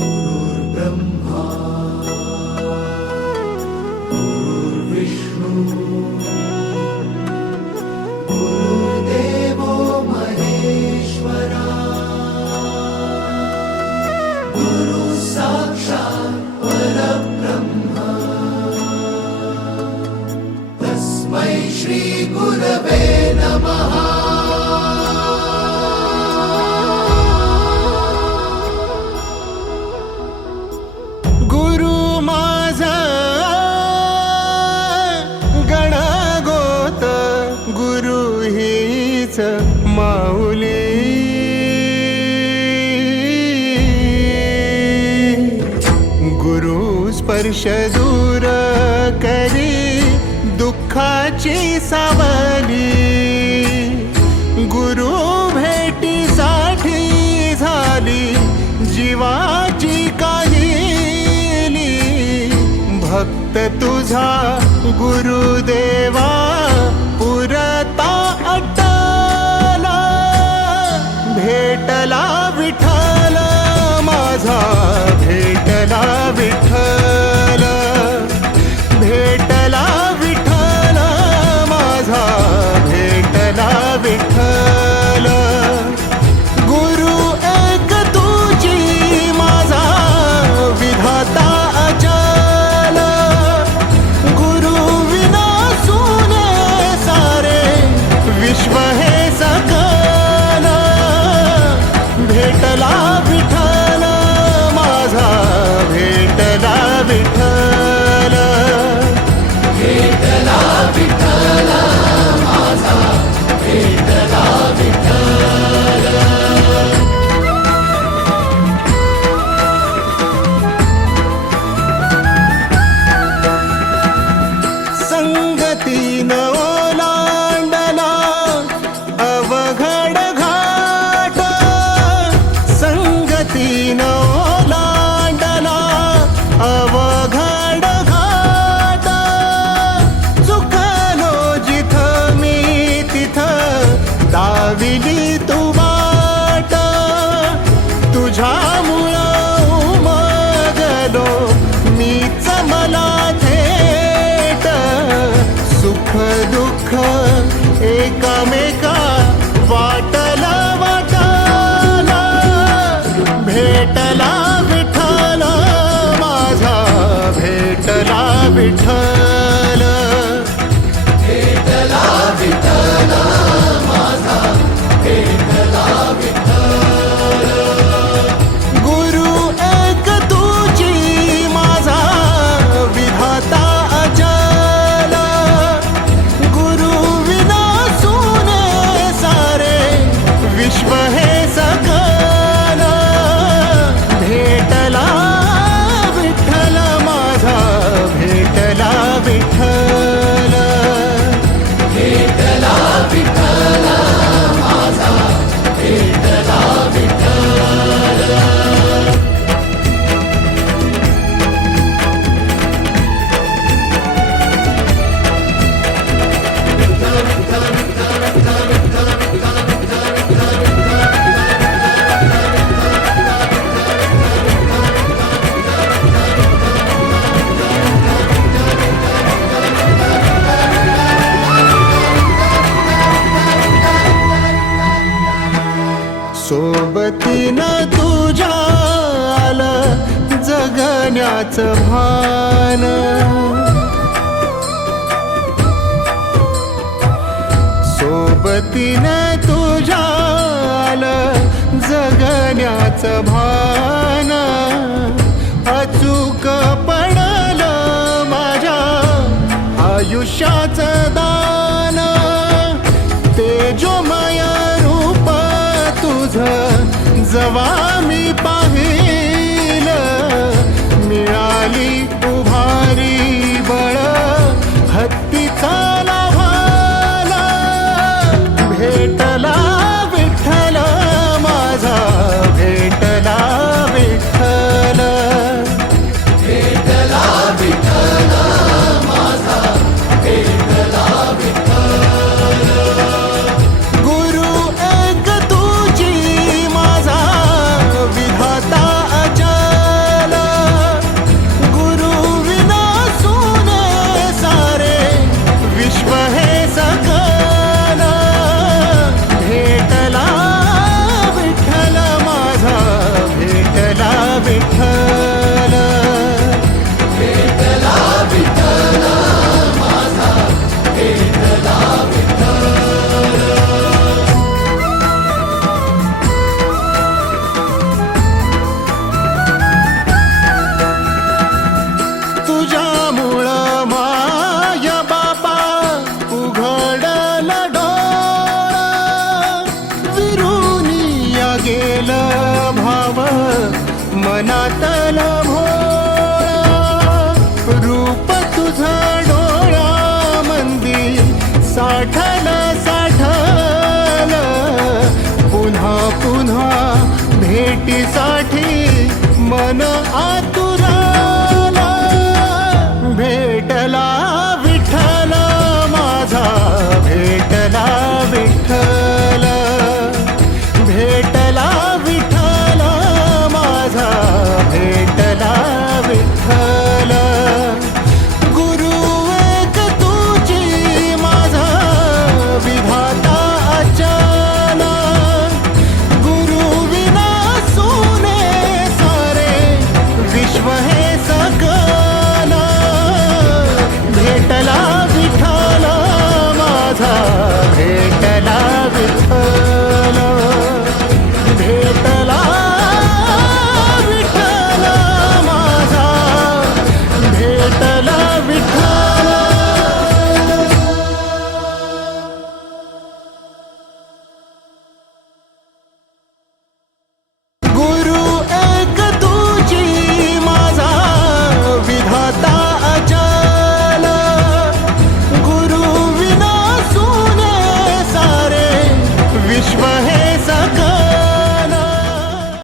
गुरुर्ब्रह्मा गुरुर्विष्णू गुरुर्देवो महेश्वरा गुरु साक्षात् परब्रह्म तस्मै श्री गुरवे नमः। माऊली गुरु स्पर्श दूर करी दुःखाची सावली, गुरु भेटीसाठी झाली जीवाची काहिली। भक्त तुझा गुरुदेवा पुरता अट्टला, भेटला विठ्ठल माझा, भेटला विठ्ठल, भेटला विठ्ठल माझा, भेटला विठ्ठल। गुरु एक तुझी माझा विधाता अचल, गुरु विना सुने सारे विश्व हे सकल। भेटला विठ्ठल माझा, भेटला विठ्ठल, भेटला विठ्ठल माझा, भेटला विठ्ठल। संगतीन ओलांडला अवघड घाट, संगतीन ओलांडला अवघड घाट। चुकलो जिथं मी तिथं दाविली तू वाट, तुझ्यामुळं उमगलो मीच मला थेट। सुख दुःख एकामेका वाटला वाटला, भेटला विठ्ठल माझा, भेटला विठ्ठल, भेटला विठ्ठल माझा, भेटला विठ्ठल। गुरु एक तुझी माझा विधाता अचल, गुरु विना सुने सारे विश्व हे सकल। भेटला विठ्ठल माझा, भेटला विठ्ठल, भेटला विठ्ठल माझा, भेटला विठ्ठल। सोबतीनं तुझ्या आलं जगण्याचं भान, सोबतीनं तुझ्या आलं जगण्याचं भान। अचूक पडलं माझ्या आयुष्याचं दान, तेजोमय रूप तुझं जवा मी पाहिलं, मिळाली उभारी बळ हत्तीचा लाव्हाला। भेटला विठ्ठल माझा, भेटला विठ्ठल, भेटला विठ्ठल माझा, भेटला विठ्ठल। गुरु एक तुझी माझा मनातला भोळा रूप तुझं डोळ्यामंदी साठलं पुन्हा पुन्हा भेटीसाठी मन आतुराला भेटला विठ्ठल माझा भेटला विठ्ठल